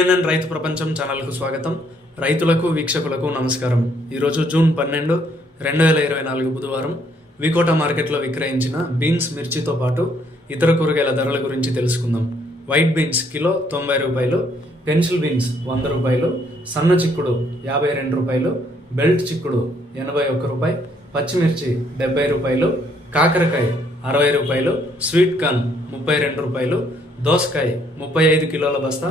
PNN రైతు ప్రపంచం ఛానల్కు స్వాగతం. రైతులకు వీక్షకులకు నమస్కారం. ఈరోజు జూన్ పన్నెండు రెండు వేల ఇరవై నాలుగు బుధవారం వికోట మార్కెట్లో విక్రయించిన బీన్స్ మిర్చితో పాటు ఇతర కూరగాయల ధరల గురించి తెలుసుకుందాం. వైట్ బీన్స్ కిలో తొంభై రూపాయలు పెన్సిల్ బీన్స్ వంద రూపాయలు సన్న చిక్కుడు యాభై రెండు రూపాయలు బెల్ట్ చిక్కుడు ఎనభై ఒక్క రూపాయి పచ్చిమిర్చి డెబ్బై రూపాయలు కాకరకాయ అరవై రూపాయలు స్వీట్ కార్న్ ముప్పై రెండు రూపాయలు దోసకాయ ముప్పై ఐదు కిలోల బస్తా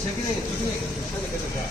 ఉండు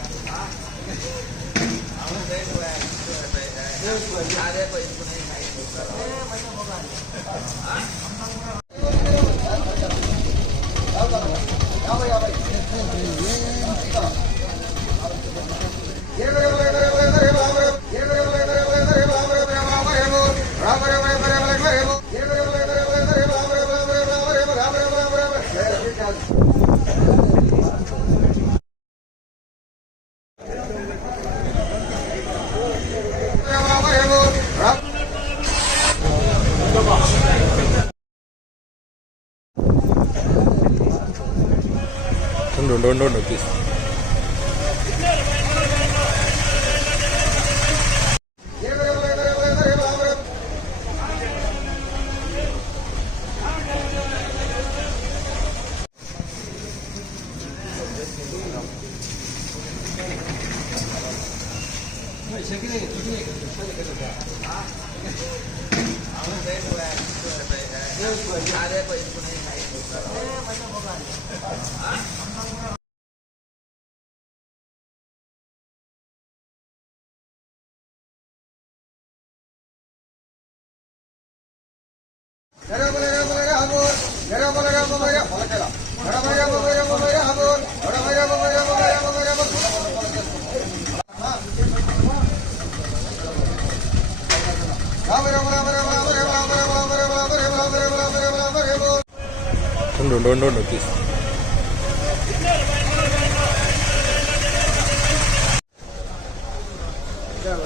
ఉండు ఉండు ఉండు తీసు Don't don't don't don't please. Yeah,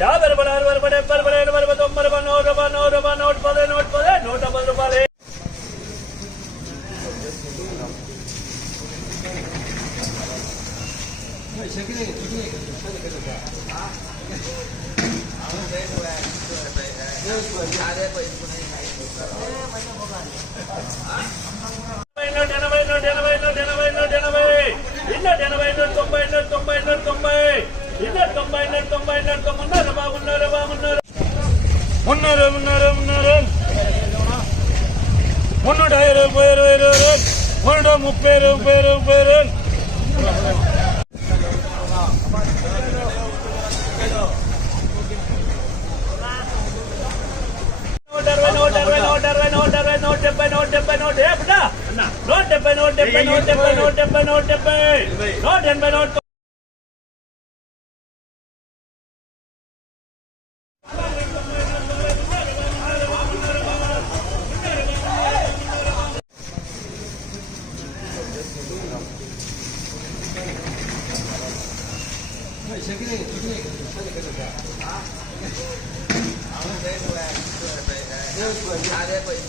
Yeah, I'm going to go back. Yeah, I'm going to go back. முன்னேறு முன்னேறு முன்னேறு முன்னூறு ஐயரு பேரு இருபது முன்னூறு முப்பேரு பேரு பேரு நூற்றம்பது நூற்றம்பது நூற்றம்பது நூற்றம்பது நூற்றம்பது நூற்றம்பது நூற்றம்பது అదే పోయి